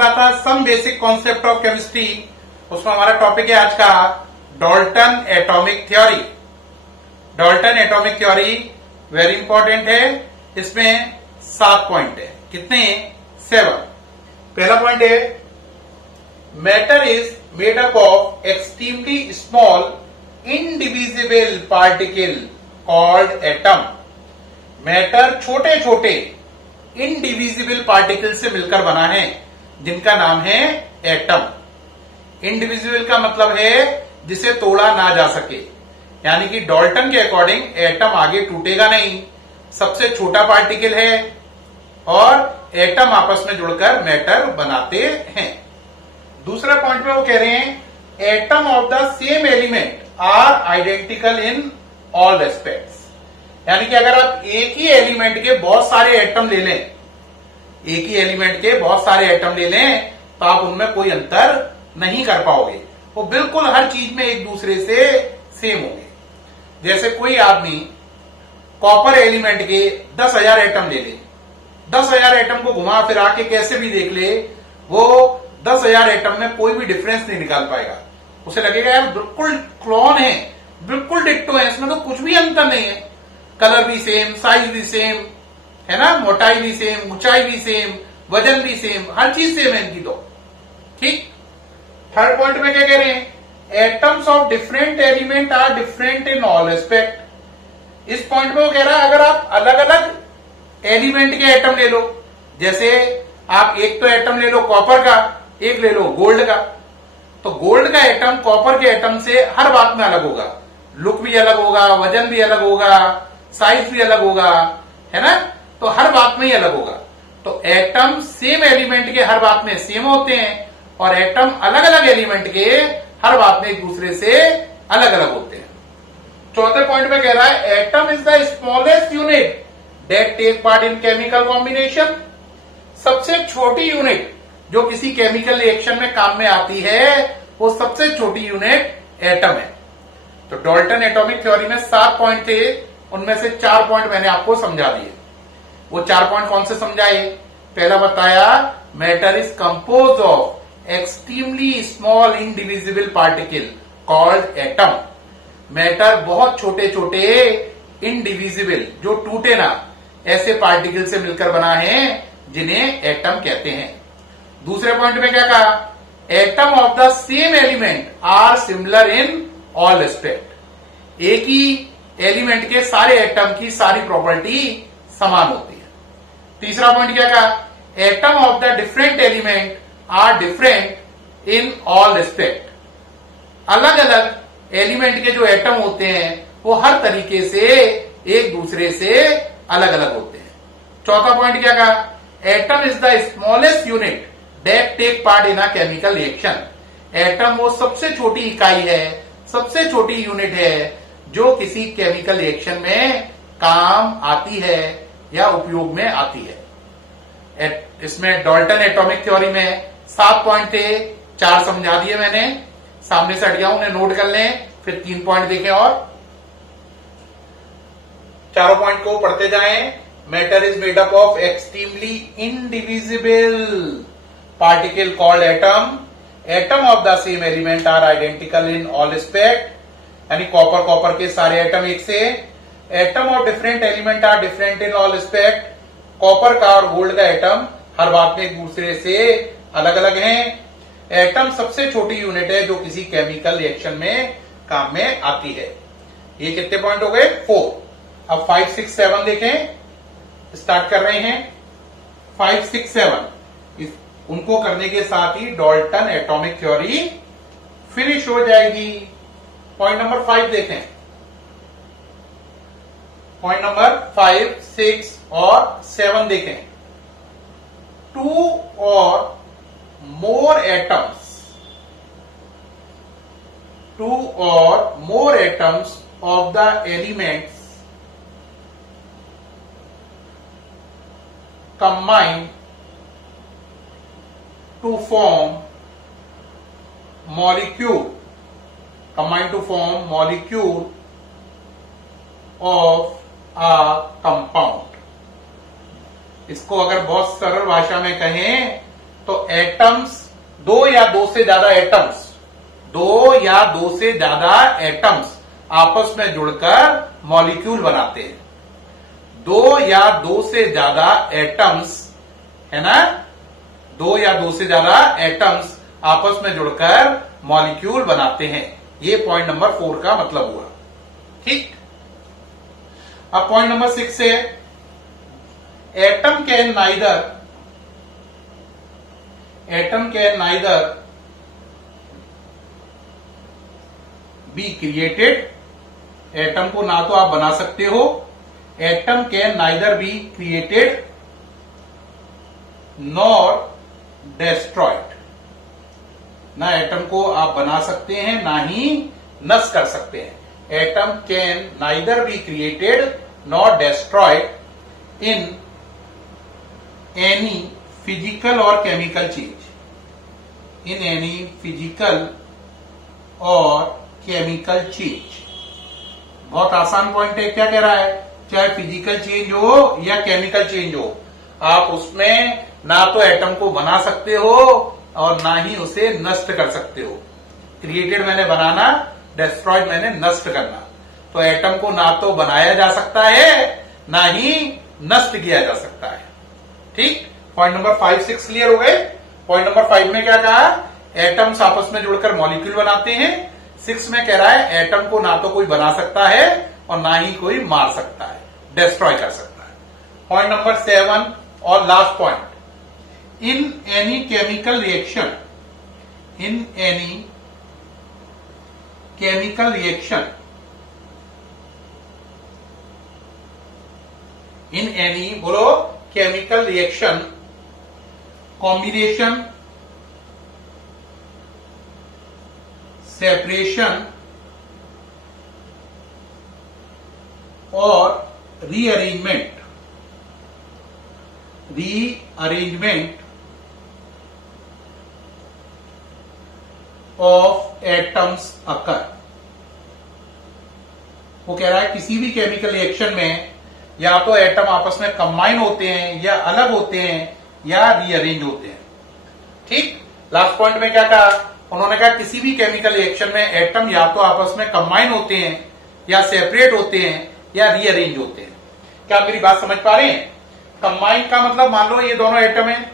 रहा था some basic concept of chemistry, उसमें हमारा टॉपिक है आज का Dalton atomic theory. Dalton atomic theory very important है। इसमें 7 पॉइंट है। कितने? 7। पहला पॉइंट है matter is made up of extremely small indivisible particle called atom. Matter छोटे छोटे इनडिविजिबल पार्टिकल से मिलकर बना है जिनका नाम है एटम। इनडिविजिबल का मतलब है जिसे तोड़ा ना जा सके, यानी कि डाल्टन के अकॉर्डिंग एटम आगे टूटेगा नहीं, सबसे छोटा पार्टिकल है और एटम आपस में जुड़कर मैटर बनाते हैं। दूसरा पॉइंट में वो कह रहे हैं atom of the same element are identical in all respects. यानी कि अगर आप एक ही एलिमेंट के बहुत सारे एटम ले लें, एक ही एलिमेंट के बहुत सारे एटम ले लें, तो आप उनमें कोई अंतर नहीं कर पाओगे, वो बिल्कुल हर चीज में एक दूसरे से सेम होंगे। जैसे कोई आदमी कॉपर एलिमेंट के 10,000 एटम ले ले, 10,000 एटम को घुमा फिरा के कैसे भी देख ले, वो 10,000 एटम में कोई भी डिफरेंस नहीं निकाल पाएगा। उसे लगेगा यार बिल्कुल क्लोन है, बिल्कुल डिट्टो है, इसमें तो कुछ भी अंतर नहीं है, कलर भी सेम, साइज भी सेम है ना, मोटाई भी सेम, ऊंचाई भी सेम, वजन भी सेम, हर चीज सेम है इनकी तो। ठीक। थर्ड पॉइंट में क्या कह रहे हैं atoms of different element are different in all aspect. इस पॉइंट में वो कह रहा है अगर आप अलग अलग एलिमेंट के एटम ले लो, जैसे आप एक तो एटम ले लो कॉपर का, एक ले लो गोल्ड का, तो गोल्ड का एटम कॉपर के एटम से हर बात में अलग होगा, लुक भी अलग होगा, वजन भी अलग होगा, साइज भी अलग होगा, है ना, तो हर बात में ही अलग होगा। तो एटम सेम एलिमेंट के हर बात में सेम होते हैं और एटम अलग अलग एलिमेंट के हर बात में एक दूसरे से अलग अलग होते हैं। चौथे पॉइंट में कह रहा है atom is the smallest unit that take part in chemical combination. सबसे छोटी यूनिट जो किसी केमिकल रिएक्शन में काम में आती है, वो सबसे छोटी यूनिट एटम है। तो डाल्टन एटॉमिक थ्योरी में 7 पॉइंट थे, उनमें से 4 पॉइंट मैंने आपको समझा दिए। वो 4 पॉइंट कौन से समझाए? पहला बताया matter is compose of extremely small indivisible particle called atom. Matter बहुत छोटे छोटे इनडिविजिबल, जो टूटे ना, ऐसे पार्टिकल से मिलकर बना है जिन्हें एटम कहते हैं। दूसरे पॉइंट में क्या कहा? Atom of the same element are similar in all respect. एक ही एलिमेंट के सारे एटम की सारी प्रॉपर्टी समान होती है। तीसरा पॉइंट क्या कहा? Atom of the different element are different in all respect. अलग अलग एलिमेंट के जो एटम होते हैं वो हर तरीके से एक दूसरे से अलग अलग होते हैं। चौथा पॉइंट क्या कहा? Atom is the smallest unit that take part in a chemical reaction. Atom वो सबसे छोटी इकाई है, सबसे छोटी यूनिट है जो किसी केमिकल रिएक्शन में काम आती है या उपयोग में आती है। इसमें डाल्टन एटॉमिक थ्योरी में 7 पॉइंट थे, 4 समझा दिए मैंने। सामने से हट गया, उन्हें नोट कर लें, फिर 3 पॉइंट देखें और चारों पॉइंट को पढ़ते जाएं। Matter is made up of extremely indivisible particle called atom. Atom of the same element are identical in all respect. यानी कॉपर के सारे एटम एक से। Atom of different element are different in all respect. Copper का और gold का atom हर बात में एक दूसरे से अलग अलग हैं। एटम सबसे छोटी यूनिट है जो किसी केमिकल रिएक्शन में काम में आती है। ये कितने पॉइंट हो गए? 4। अब 5, 6, 7 देखें, स्टार्ट कर रहे हैं। 5, 6, 7 उनको करने के साथ ही डाल्टन एटॉमिक थ्योरी फिनिश हो जाएगी। पॉइंट नंबर 5 देखें। पॉइंट नंबर 5, 6 और 7 देखें। 2 और more atoms of the elements combine to form molecule of a compound। इसको अगर बहुत सरल भाषा में कहें तो तो एटम्स, दो या दो से ज्यादा एटम्स, दो या दो से ज्यादा एटम्स आपस में जुड़कर मॉलिक्यूल बनाते हैं। दो या दो से ज्यादा एटम्स, है ना, दो या दो से ज्यादा एटम्स आपस में जुड़कर मॉलिक्यूल बनाते हैं। ये पॉइंट नंबर 4 का मतलब हुआ। ठीक। अब पॉइंट नंबर 6 से atom can neither be created. Atom को ना तो आप बना सकते हो, atom can neither be created nor destroyed. ना एटम को आप बना सकते हैं ना ही नष्ट कर सकते हैं। Atom can neither be created nor destroyed in any physical और chemical change. In any physical और केमिकल चेंज। बहुत आसान पॉइंट है। क्या कह रहा है? चाहे फिजिकल चेंज हो या केमिकल चेंज हो, आप उसमें ना तो एटम को बना सकते हो और ना ही उसे नष्ट कर सकते हो। क्रिएटेड मैंने बनाना, डेस्ट्रॉयड मैंने नष्ट करना। तो एटम को ना तो बनाया जा सकता है ना ही नष्ट किया जा सकता है। ठीक। पॉइंट नंबर 5, 6 क्लियर हो गए। पॉइंट नंबर 5 में क्या कहा? एटम्स आपस में जुड़कर मॉलिक्यूल बनाते हैं। 6 में कह रहा है एटम को ना तो कोई बना सकता है और ना ही कोई मार सकता है, डिस्ट्रॉय कर सकता है। पॉइंट नंबर 7 और last point, in any chemical reaction, in any chemical reaction, in any, बोलो, केमिकल रिएक्शन, कॉम्बिनेशन, सेपरेशन और रीअरेंजमेंट ऑफ एटम्स अकर। वो कह रहा है किसी भी केमिकल रिएक्शन में या तो एटम आपस में कंबाइन होते हैं या अलग होते हैं या रीअरेंज होते हैं। ठीक। लास्ट पॉइंट में क्या कहा? उन्होंने कहा किसी भी केमिकल रिएक्शन में एटम या तो आपस में कंबाइन होते हैं या सेपरेट होते हैं या रीअरेंज होते हैं। क्या मेरी बात समझ पा रहे हैं? कंबाइन का मतलब, मान लो ये दोनों एटम है,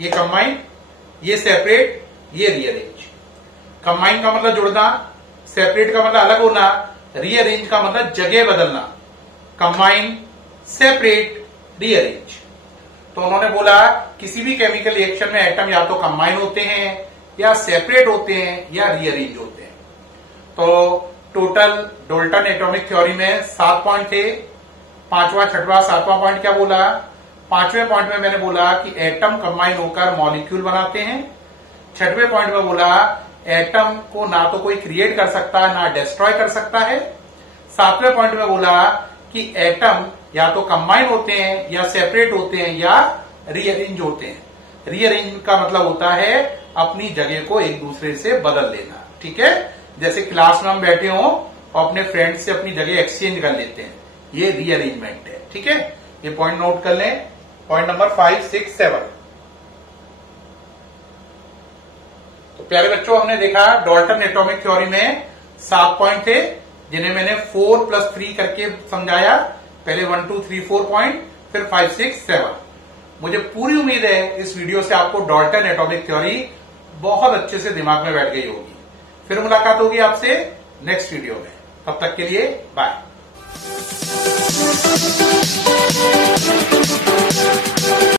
ये कंबाइन, ये सेपरेट, ये रीअरेंज। कंबाइन का मतलब जुड़ना, सेपरेट का मतलब अलग होना, रीअरेंज का मतलब जगह बदलना। Combine, separate, rearrange. तो उन्होंने बोला किसी भी केमिकल रिएक्शन में एटम या तो कंबाइन होते हैं या सेपरेट होते हैं या रीअरेंज होते हैं। तो टोटल डाल्टन एटॉमिक थ्योरी में 7 पॉइंट थे। 5वां, 6वां, 7वां पॉइंट क्या बोला? 5वें पॉइंट में मैंने बोला कि एटम कंबाइन होकर मॉलिक्यूल बनाते हैं। 6वें पॉइंट में बोला एटम को ना तो कोई क्रिएट कर सकता है ना डिस्ट्रॉय कर सकता है। 7वें पॉइंट में बोला कि एटम या तो कंबाइन होते हैं या सेपरेट होते हैं या रीअरेंज होते हैं। रीअरेंज का मतलब होता है अपनी जगह को एक दूसरे से बदल लेना। ठीक है। जैसे क्लास में हम बैठे हो और अपने फ्रेंड से अपनी जगह एक्सचेंज कर लेते हैं, ये रीअरेंजमेंट है। ठीक है। ये पॉइंट नोट कर लें। Point number 5, 6, 7। तो प्यारे बच्चों, हमने देखा डाल्टन एटॉमिक थ्योरी में 7 पॉइंट थे जिन्हें मैंने 4+3 करके समझाया। पहले 1, 2, 3, 4 पॉइंट, फिर 5, 6, 7। मुझे पूरी उम्मीद है इस वीडियो से आपको डाल्टन एटॉमिक थ्योरी बहुत अच्छे से दिमाग में बैठ गई होगी। फिर मुलाकात होगी आपसे नेक्स्ट वीडियो में। तब तक के लिए बाय।